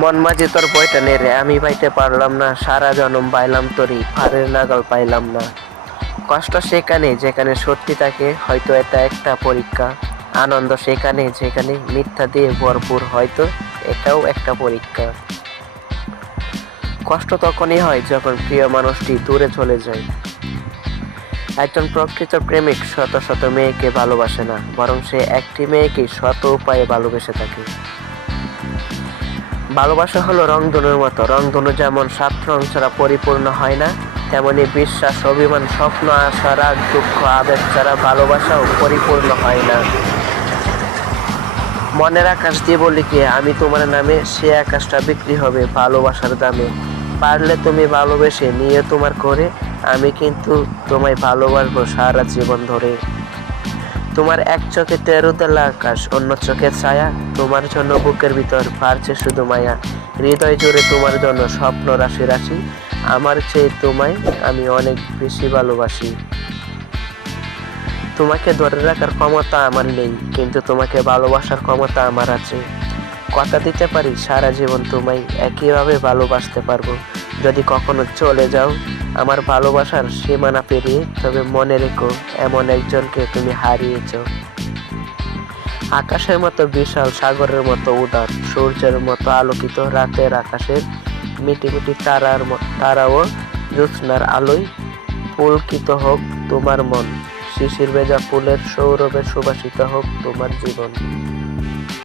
মন মাঝে তোর বইটা নে রে, আমি পাইতে পারলাম না, সারা জনম বাইলাম তোরই ফারের নাগাল পাইলাম না। কষ্ট সেখানে যেখানে সত্যি থাকে, হয়তো এটা একটা পরীক্ষা। আনন্দ সেখানে যেখানে মিথ্যা দিয়ে ভরপুর, হয়তো এটাও একটা পরীক্ষা। কষ্ট তখনই হয় যখন প্রিয় মানুষটি দূরে চলে যায়। একজন প্রকৃত প্রেমিক শত শত মেয়েকে ভালোবাসে না, বরং সে একটি মেয়েকে শত উপায়ে ভালোবেসে থাকে। ভালোবাসা হলো রংধনুর মতো, রংধনু যেমন 7 রং ছাড়া পরিপূর্ণ হয় না, তেমনি বিশ্বাস, অভিমান, স্বপ্ন, আশা, রাগ, দুঃখ, আবেগ ছাড়া ভালোবাসাও পরিপূর্ণ হয় না। মনের আকাশ দিয়ে বলি কি আমি তোমার নামে, সে আকাশটা বিক্রি হবে ভালোবাসার দামে। পারলে তুমি ভালোবেসে নিয়ে তোমার করে, আমি কিন্তু তোমায় ভালোবাসবো সারা জীবন ধরে। তোমার এক চোখে 13 তলা আকাশ, অন্য চোখে ছায়া, তোমার জন্য বুকের ভিতর বাড়ছে শুধু মায়া। হৃদয় জুড়ে তোমার জন্য স্বপ্ন রাশি রাশি, আমার চেয়ে তোমায় আমি অনেক বেশি ভালোবাসি। তোমাকে ধরে রাখার ক্ষমতা আমার নেই, কিন্তু তোমাকে ভালোবাসার ক্ষমতা আমার আছে। কথা দিতে পারি সারা জীবন তোমায় একইভাবে ভালোবাসতে পারবো। যদি কখনো চলে যাও আমার ভালোবাসার সীমানা পেরিয়ে, তবে মনে রেখো এমন একজনকে তুমি হারিয়েছো। আকাশের মতো বিশাল, সাগরের মতো উদার, সূর্যের মতো আলোকিত, রাতের আকাশের মিটিমিটি তারাও জ্যোৎস্নার আলোয় পুলকিত হোক তোমার মন। শিশির ভেজা ফুলের সৌরভে সুবাসিত হোক তোমার জীবন।